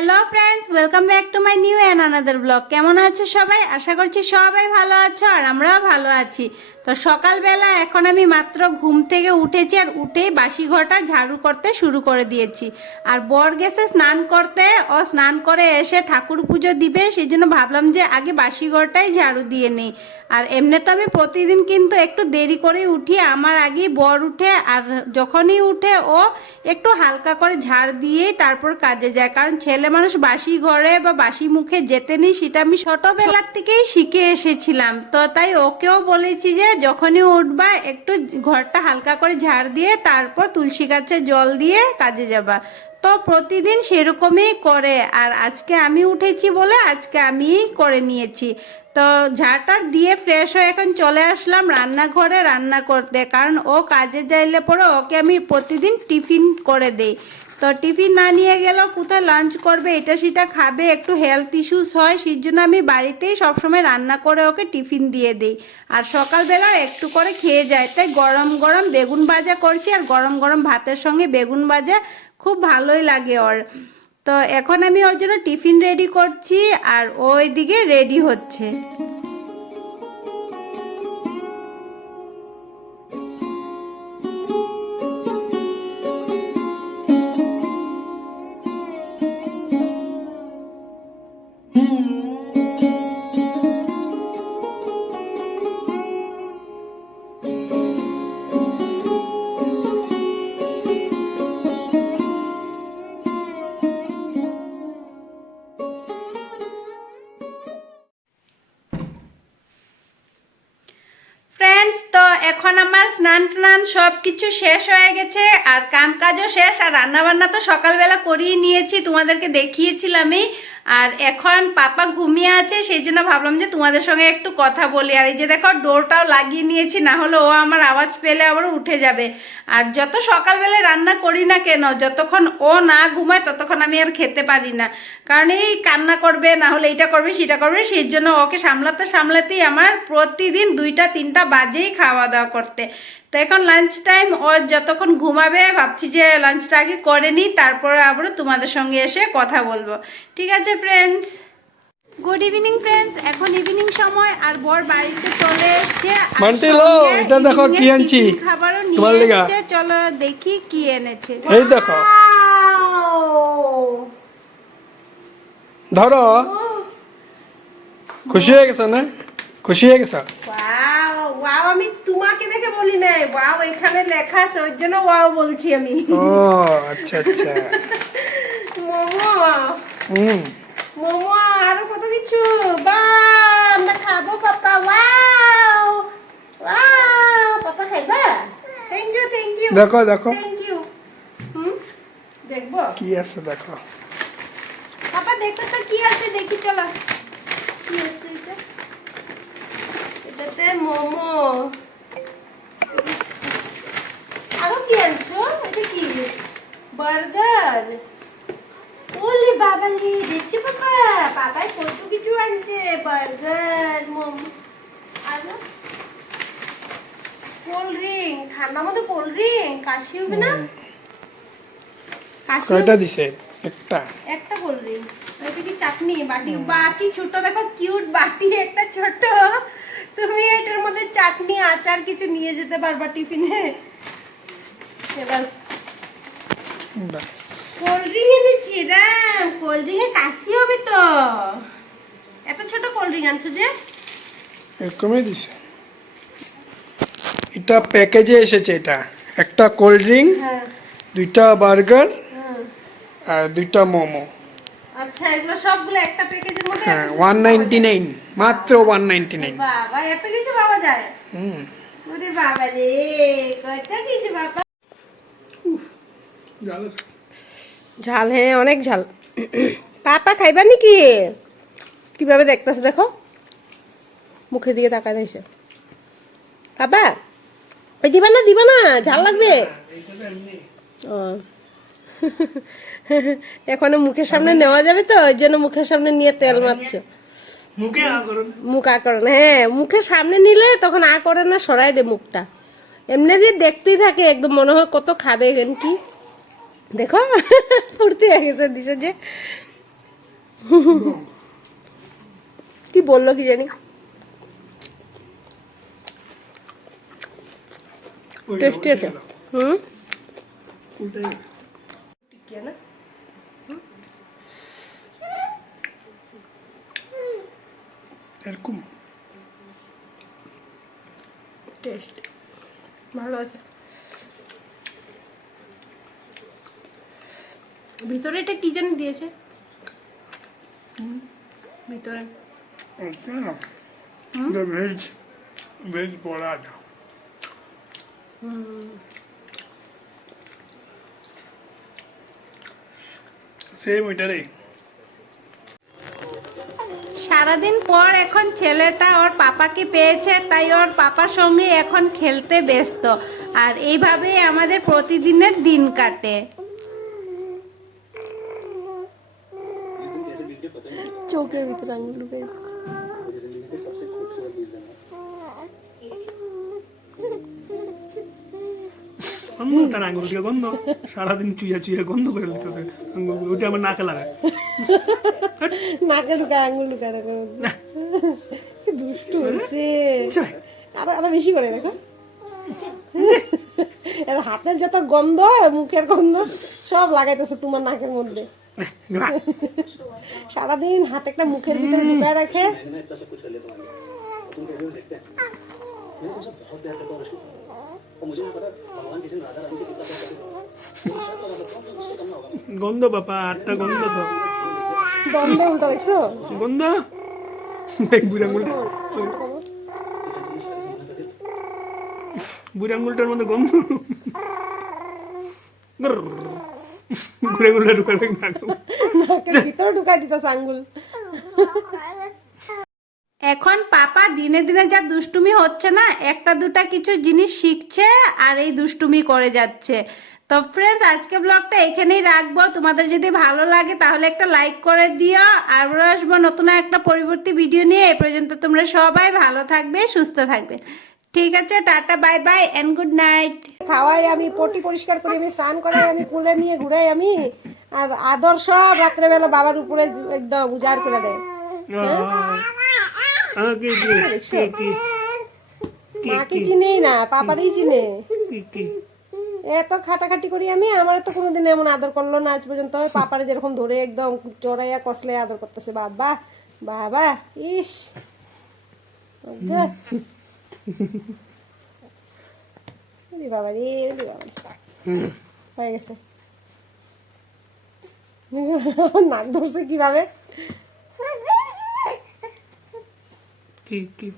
Hello friends welcome back to my new and another blog কেমন আছো সবাই? আশা করছি সবাই ভালো আছো আর আমরাও ভালো আছি। তো সকালবেলা এখন আমি মাত্র ঘুম থেকে উঠেছি আর উঠেই বাসি ঘরটা ঝাড়ু করতে শুরু করে দিয়েছি। আর বর গেছে স্নান করতে, ও স্নান করে এসে ঠাকুর পুজো দিবে সেই জন্য ভাবলাম যে আগে বাসি ঘরটাই ঝাড়ু দিয়ে নেই। আর এমনি তো আমি প্রতিদিন কিন্তু একটু দেরি করে উঠি, আমার আগেই বর উঠে আর যখনই উঠে ও একটু হালকা করে ঝাড় দিয়েই তারপর কাজে যায়। কারণ ছেলে মানুষ বাসি ঘরে বা বাসি মুখে যেতে নেই, সেটা আমি ছোটবেলার থেকেই শিখে এসেছিলাম। তো তাই ওকেও বলেছি যে যখনই উঠবা, একটু ঘরটা হালকা করে ঝাড় দিয়ে তারপর তুলসী গাছে জল দিয়ে কাজে যাবা। তো প্রতিদিন সেরকমই করে, আর আজকে আমি উঠেছি বলে আজকে আমি করে নিয়েছি। তো ঝাড়টার দিয়ে ফ্রেশ হয়ে এখন চলে আসলাম রান্নাঘরে রান্না করতে, কারণ ও কাজে যাইলে পরে ওকে আমি প্রতিদিন টিফিন করে দেই। তো টিফিন না নিয়ে গেলেও কোথায় লাঞ্চ করবে, এটা সেটা খাবে, একটু হেলথ ইস্যুস হয়, সেই জন্য আমি বাড়িতেই সবসময় রান্না করে ওকে টিফিন দিয়ে দিই। আর সকালবেলা একটু করে খেয়ে যায়, তাই গরম গরম বেগুন ভাজা করছি, আর গরম গরম ভাতের সঙ্গে বেগুন ভাজা খুব ভালোই লাগে ওর। তো এখন আমি ওর জন্য টিফিন রেডি করছি, আর ওই দিকে রেডি হচ্ছে। এখন আমার স্নান টান সব কিছু শেষ হয়ে গেছে, আর কাম কাজও শেষ, আর রান্নাবান্না তো সকালবেলা করিয়ে নিয়েছি, তোমাদেরকে দেখিয়েছিলামই। আর এখন পাপা ঘুমিয়ে আছে, সেই জন্য ভাবলাম যে তোমাদের সঙ্গে একটু কথা বলি। আর এই যে দেখো, ডোরটাও লাগিয়ে নিয়েছি, না হলে ও আমার আওয়াজ পেলে আবার উঠে যাবে। আর যত সকালবেলায় রান্না করি না কেন, যতক্ষণ ও না ঘুমায়, ততক্ষণ আমি আর খেতে পারি না। কারণ এই কান্না করবে, না হলে এটা করবে, সেটা করবে, সেই জন্য ওকে সামলাতে সামলাতেই আমার প্রতিদিন দুইটা, তিনটা বাজেই খাওয়া দাওয়া করতে। তো এখন লাঞ্চ টাইম ও যতক্ষণ ঘুমাবে ভাবছি যে লাঞ্চটা আগে করে নিই তারপরে আবার তোমাদের সঙ্গে এসে কথা বলব। ঠিক আছে ফ্রেন্ডস গুড ইভিনিং ফ্রেন্ডস এখন ইভিনিং সময় আর বর বাড়িতে চলে এসেছে। আর লো, এটা দেখো কি আনছি। খাবারও তোমার নিয়ে এসেছে। চলো দেখি কি এনেছে। এই দেখো। ধরো। খুশি হয়ে গেছে না? খুশি হয়ে গেছে? ওয়াও ওয়াও আমি তোমাকে দেখে বলি নাই ওয়াও এখানে লেখা আছে ওর জন্য ওয়াও বলছি আমি। ও আচ্ছা আচ্ছা। মোমো। হুম। মোমো আরও কত কিছু? বা আমরা খাব পাপা ওয়াও ওয়াও পাপা খাইবা? থ্যাংক ইউ থ্যাংক ইউ দেখো দেখো। থ্যাংক ইউ হুম দেখব? কি আছে দেখো। পাপা দেখো তো কি আছে? দেখি চলো কি আছে এটা এটাতে মোমো আরও কি আনছো এটা কি বার্গার ওলে বাবালি দেখছ পাপা পাপাই কত কিছু আনছে বার্গার মোমো আরও কোল্ড ড্রিঙ্ক ঠান্ডার মধ্যে কোল্ড ড্রিঙ্ক কাশি হবে না? কাশি কয়টা দিছে? একটা। একটা কোল্ড ড্রিঙ্ক এটা কি চাটনি বাটি। বাটি ছোট দেখো কিউট বাটি একটা ছোট। তুমি এটার মধ্যে চাটনি আচার কিছু নিয়ে যেতে পারবা টিফিনে। বাহ, কোল্ড ড্রিঙ্ক এনেছি রাম কোল্ড ড্রিঙ্কে কাশি হবে তো। কোল্ড ড্রিঙ্ক আনছো যে এরকমই দিছে। এটা প্যাকেজে এসেছে এটা। একটা কোল্ড ড্রিঙ্ক হ্যাঁ। দুইটা বার্গার হ্যাঁ। আর দুইটা মোমো। আচ্ছা এগুলো সবগুলো একটা প্যাকেজের মধ্যে হ্যাঁ এত ওয়ান কিছু নাইনটি নাইন মাত্র ওয়ান নাইনটি নাইন বাবা এত কিছু পাওয়া যায়? হুম। ওরে বাবা রে কত কিছু বাবা? ঝাল হ্যাঁ অনেক ঝাল। পাপা খাইবা নাকি? কীভাবে দেখতেছে দেখো? মুখের দিকে তাকায় রয়েছে। পাপা ওই দিবা না দিবা না ঝাল লাগবে? ও। এখনও মুখের সামনে নেওয়া যাবে তো ওই জন্য মুখের সামনে নিয়ে তেল মারছো। মুখে মুখ আ করে না হ্যাঁ মুখের সামনে নিলে তখন আ করে না সরাই দে মুখটা। এমনি যে দেখতেই থাকে একদম মনে হয় কত খাবে কি। দেখো ফুর্তি হয়ে গেছে দিছে যে। কি বলল কি জানি? টেস্টি আছে। হুম? এরকম? টেস্ট ভালো আছে। ভিতরে এটা কি জানি দিয়েছে? ভিতরে। সেম ওইটারে সারাদিন পর এখন ছেলেটা ওর পাপাকে পেয়েছে তাই ওর পাপার সঙ্গে এখন খেলতে ব্যস্ত। আর এইভাবেই আমাদের প্রতিদিনের দিন কাটে। চোখের ভিতরে আঙুল গন্ধ তার আঙুল দিয়ে গন্ধ। সারাদিন চুইয়া চুইয়া গন্ধ করে দিতেছে। আঙুল ওইটা আমার নাকে লাগায়। নাকে ঢুকায় আঙুল ঢুকায় দেখো দুষ্টু হয়েছে। আরও আরও বেশি করে দেখো। এর হাতের যত গন্ধ মুখের গন্ধ সব লাগাইতেছে তোমার নাকের মধ্যে। সারাদিন হাত একটা মুখের ভিতরে ঢুকে রাখে। গন্ধ বাবা আটটা গন্ধ তো। গন্ধ উল্টা দেখছ? গন্ধ? বুড়ি আঙ্গুলটা বুড়ি আঙুলটার মধ্যে গন্ধ। বুড়ি আঙুলটা ঢুকাবে নাকের ভিতরে ঢুকাই আঙ্গুল। এখন পাপা দিনে দিনে যা দুষ্টুমি হচ্ছে না একটা দুটা কিছু জিনিস শিখছে আর এই দুষ্টুমি করে যাচ্ছে। তো ফ্রেন্ডস আজকে ব্লগটা এখানেই রাখব। তোমাদের যদি ভালো লাগে তাহলে একটা লাইক করে দিও। আর আসব নতুন একটা পরিবর্তী ভিডিও নিয়ে। এ পর্যন্ত তোমরা সবাই ভালো থাকবে সুস্থ থাকবে। ঠিক আছে tata bye bye and good night খাওয়াই আমি পটি পরিষ্কার করি আমি স্নান করাই আমি কুলে নিয়ে ঘুরাই আমি আর আদর সব রাত্রেবেলা বাবার উপরে একদম উজাড় করে দেয়। কি মাকে চিনেই না পাপারই চিনে। এত খাটাখাটি করি আমি আমার তো কোনোদিন এমন আদর করল না আজ পর্যন্ত। পাপারে যেরকম ধরে একদম চড়াইয়া কষলে আদর করতেছে বাবা বাবা ইস। বাবা রে। হয়ে গেছে নাক ধরছে কীভাবে কি কি